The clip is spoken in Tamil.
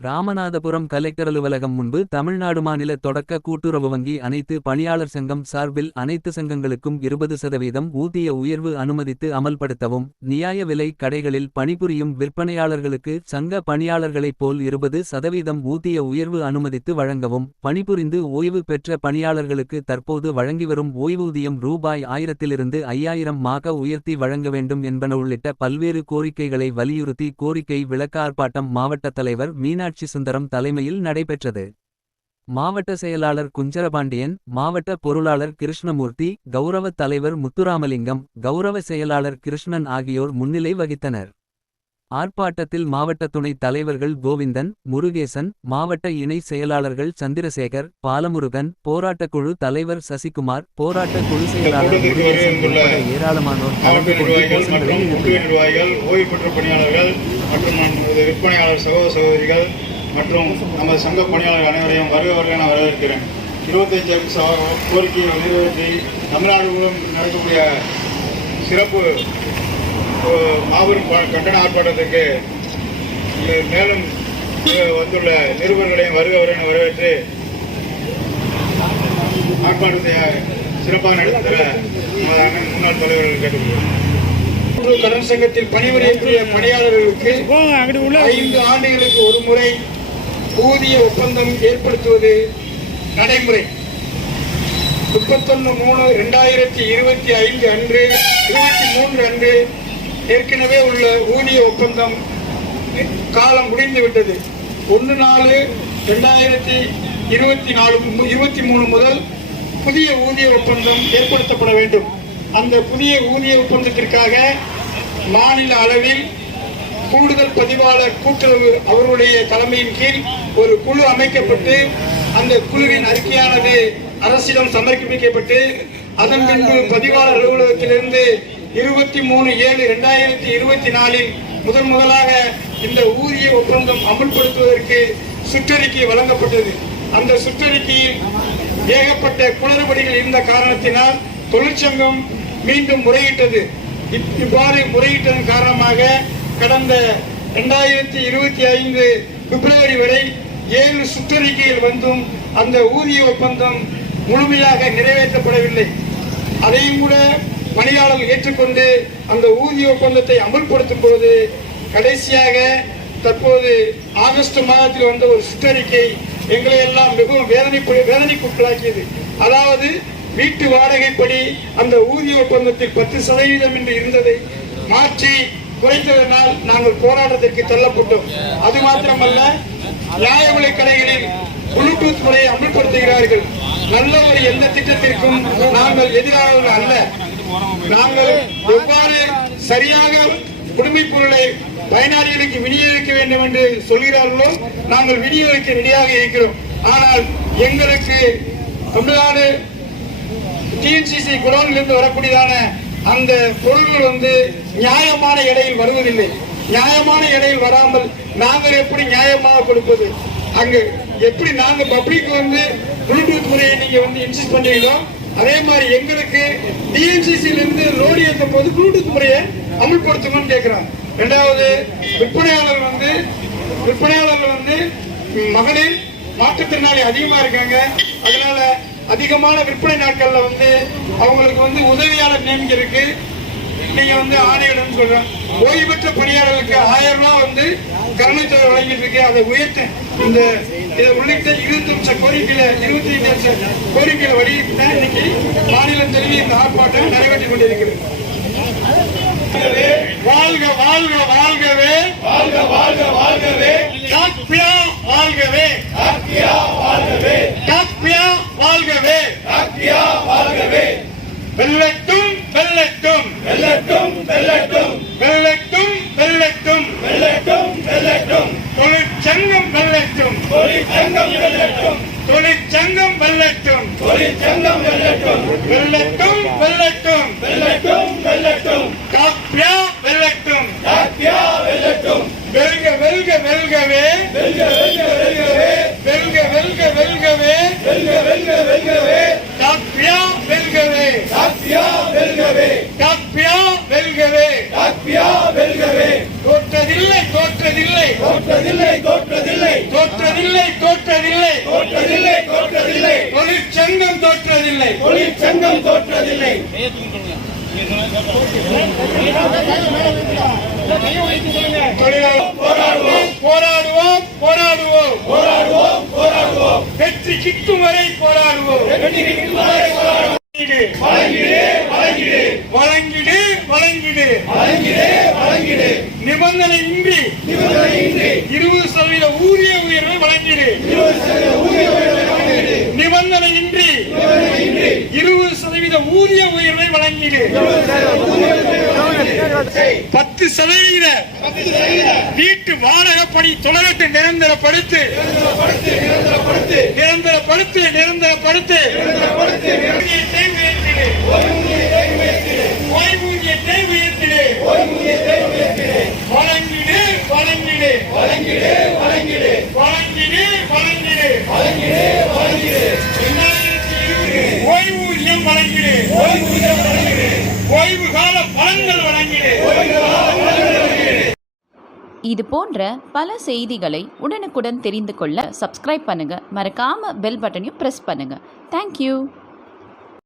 ராமநாதபுரம் கலெக்டர் அலுவலகம் முன்பு தமிழ்நாடு மாநில தொடக்க கூட்டுறவு வங்கி அனைத்து பணியாளர் சங்கம் சார்பில் அனைத்து சங்கங்களுக்கும் 20% ஊதிய உயர்வு அனுமதித்து அமல்படுத்தவும். நியாய விலை கடைகளில் பணிபுரியும் விற்பனையாளர்களுக்கு சங்க பணியாளர்களைப் போல் 20% ஊதிய உயர்வு அனுமதித்து வழங்கவும். பணிபுரிந்து ஓய்வு பெற்ற பணியாளர்களுக்கு தற்போது வழங்கிவரும் ஓய்வூதியம் ரூபாய் 1000 5000 உயர்த்தி வழங்க வேண்டும் என்பன உள்ளிட்ட பல்வேறு கோரிக்கைகளை வலியுறுத்தி கோரிக்கை விளக்க ஆர்ப்பாட்டம் மாவட்ட தலைவர் மீனாட்சி சுந்தரம் தலைமையில் நடைபெற்றது. மாவட்ட செயலாளர் குஞ்சரபாண்டியன், மாவட்ட பொருளாளர் கிருஷ்ணமூர்த்தி, கௌரவ தலைவர் முத்துராமலிங்கம், கௌரவ செயலாளர் கிருஷ்ணன் ஆகியோர் முன்னிலை வகித்தனர். ஆர்ப்பாட்டத்தில் மாவட்ட துணைத் தலைவர்கள் கோவிந்தன், முருகேசன், மாவட்ட இணை செயலாளர்கள் சந்திரசேகர், பாலமுருகன், போராட்டக்குழு தலைவர் சசிகுமார், போராட்ட குழு செயலாளர் முருகேசன் உட்பட ஏராளமானோர் கலந்து கொண்டு கோஷங்களை எழுப்பினர். ஓய்வு பெற்ற பணியாளர்கள் மற்றும் விற்பனையாளர் சகோதர சகோதரிகள் மற்றும் நமது சங்க பணியாளர்கள் அனைவரையும் வருக என வரவேற்கிறேன். 25 கோரிக்கையை நிறைவேற்றி தமிழ்நாடு மூலம் நடக்கக்கூடிய சிறப்பு மாபெரும் கண்டன ஆர்ப்பாட்டத்திற்கு மேலும் வந்துள்ள நிருபர்களையும் வருக என வரவேற்று ஆர்ப்பாட்டத்தை சிறப்பாக நடத்த முன்னாள் தலைவர்கள் கேட்டுக்கொள்கிறோம். கடன் சங்கத்தில் பணிபுரியக்கூடிய பணியாளர்களுக்கு 5 ஆண்டுகளுக்கு ஒரு முறை ஊதிய ஒப்பந்தம் ஏற்படுத்துவது நடைமுறை. 31/3/2025 அன்று 23 அன்று ஏற்கனவே உள்ள ஊதிய ஒப்பந்தம் காலம் முடிந்துவிட்டது. 1/4/2023 முதல் புதிய ஊதிய ஒப்பந்தம் ஏற்படுத்தப்பட வேண்டும். அந்த புதிய ஊதிய ஒப்பந்தத்திற்காக மாநில அளவில் கூடுதல் பதிவாளர் கூட்டுறவு அவருடைய தலைமையின் கீழ் ஒரு குழு அமைக்கப்பட்டு அந்த குழுவின் அறிக்கையானது அரசிடம் சமர்ப்பிக்கப்பட்டு அதன் பின்பு பதிவாளர் அலுவலகத்திலிருந்து 23/7/2024 முதலாக இந்த ஊதிய ஒப்பந்தம் அமல்படுத்துவதற்கு சுற்றறிக்கை வழங்கப்பட்டது. அந்த சுற்றறிக்கையில் ஏகப்பட்ட குளறுபடிகள் இருந்த காரணத்தினால் தொழிற்சங்கம் மீண்டும் முறையிட்டது. இவ்வாறு முறையிட்டதன் காரணமாக கடந்த 2025 பிப்ரவரி வரை 7 சுற்றறிக்கைகள் வந்தும் அந்த ஊதிய ஒப்பந்தம் முழுமையாக நிறைவேற்றப்படவில்லை. அதையும் கூட பணியாளர்கள் ஏற்றுக்கொண்டு அந்த ஊதிய ஒப்பந்தத்தை அமல்படுத்தும் போது கடைசியாக தற்போது ஆகஸ்ட் மாதத்தில் வந்த ஒரு சுற்றறிக்கை எங்களை எல்லாம் மிகவும் வேதனைக்குள்ளாக்கியது. அதாவது வீட்டு வாடகைப்படி அந்த ஊதிய ஒப்பந்தத்தில் 10% என்று இருந்ததை மாற்றி குறைத்ததனால் நாங்கள் போராட்டத்திற்கு தள்ளப்பட்டோம். அது மாத்திரமல்ல, நியாய விலை கடைகளில் ப்ளூடூத் முறையை அமல்படுத்துகிறார்கள். நல்ல ஒரு எந்த திட்டத்திற்கும் நாங்கள் எதிரானவர்கள் அல்ல. நாங்கள் எவ்வாறு சரியாக குடிமைப் பொருளை பயனாளிகளுக்கு விநியோகிக்க வேண்டும் என்று சொல்கிறார்களோ நாங்கள் விநியோகிக்க ரெடியாக இருக்கிறோம். ஆனால் எங்களுக்கு தமிழ்நாடு டிஎன்சிசி குடோனிலிருந்து வரக்கூடியதான அந்த பொருள்கள் நியாயமான எடையில் வருவதில்லை. நியாயமான எடையில் வராமல் நாங்கள் எப்படி நியாயமாக கொடுப்பது? அங்கு எப்படி நாங்கள் பப்ளிக் ப்ளூடூத் முறையை நீங்க இன்சிஸ்ட் பண்றீங்களோ அதே மாதிரி எங்களுக்கு டிஎன்சிசியிலிருந்து லோடு ஏற்றும் போது ப்ளூடூத் முறையை அமல்படுத்தணும்னு கேட்கிறாங்க. இரண்டாவது, விற்பனையாளர்கள் மகளிர் மாற்றுத்திறனாளி அதிகமா இருக்காங்க. அதனால அதிகமான விற்பனை நாட்கள்ல அவங்களுக்கு உதவியாளர் நியமிக்கிறதுக்கு நீங்க ஆணையிடம் சொல்றேன். ஓய்வு பெற்ற பணியாளர்களுக்கு 1000 ரூபாய் கருணைத்தொகை வழங்கிட்டு இருக்கு. அதை உயர்த்த இந்த இதை உள்ளிட்ட 25 கோரிக்கைகளை வலியுறுத்த இன்னைக்கு மாநிலம் தழுவிய இந்த ஆர்ப்பாட்டம் நிறைவேற்றிக் கொண்டிருக்கிறது. வாழ்க வாழ்க வாழ்கவே, வாழ்க வாழ்க வாழ்கவே, டாக்பியா வாழ்கவே, டாக்பியா வாழ்கவே, டாக்பியா வாழ்கவே, டாக்பியா வாழ்கவே. வெல்லட்டும் வெல்லட்டும் வெல்லட்டும் வெல்லட்டும் வெல்லட்டும் வெல்லட்டும் வெல்லட்டும் வெல்லட்டும். தொழிற்சங்கம் வெல்லட்டும், தொழிற்சங்கம் வெல்லட்டும், தொழிற்சங்கம் வெல்லட்டும், தொழிற்சங்கம் வெல்லட்டும், வெல்லட்டும் வெல்லட்டும் வெல்லட்டும் வெல்லட்டும். டாக்பியா வெல்லட்டும், டாக்பியா வெல்லட்டும். வெல்க வெல்க வெல்கவே, வெல்க வெல்க வெல்கவே, வெல்க வெல்க வெல்கவே, வெல்க வெல்க வெல்கவே. டாக்பியா வெல்கவே, டாக்பியா வெல்கவே, டாக்பியா வெல்கவே, டாக்பியா வெல்கவே. தோற்றதில்லை தோற்றதில்லை தோற்றதில்லை தோற்றதில்லை தோற்றதில்லை தோற்றதில்லை தோற்றதில்லை தோற்றதில்லை தோற்றதில்லை தொழிற்சங்கம் தோற்றதில்லை தொழிற்சங்கம் தோற்றதில்லை போராடுவோம் போராடுவோம் போராடுவோம் போராடுவோம் போராடுவோம் வெற்றி கிட்டும் வரை போராடுவோம் வெற்றி கிட்டும் வரை போராடுவோம் வழங்கிடு வழங்கிடு வழங்கிடு வழங்கிடு வழங்கிடு வழங்கிடு நிபந்தனையின்றி 20% ஊதிய உயர்வை வழங்கிடு நிபந்தனையின்றி 20% ஊதிய உயர்வை வழங்கிடு 10% வீட்டு வாடகை பணி தொடரத்தை நிரந்தரப்படுத்து நிரந்தரப்படுத்து நிரந்தரப்படுத்து ஓய்வூதியத்தை உயர்த்திடு வழங்கிடு வழங்கிடு வழங்கிடு வழங்கிடு வழங்கிடு வழங்கிடு வழங்கிடு வழங்கிடு ஓய்வூதியம் வழங்கிடு ஓய்வூதியம் வழங்கிடு ஓய்வு கால பலன்கள் வழங்கிடு இது போன்ற பல செய்திகளை உடனுக்குடன் தெரிந்து கொள்ள சப்ஸ்கிரைப் பண்ணுங்க, மறக்காம பெல் பட்டனையும் பிரஸ் பண்ணுங்க. தேங்க்யூ.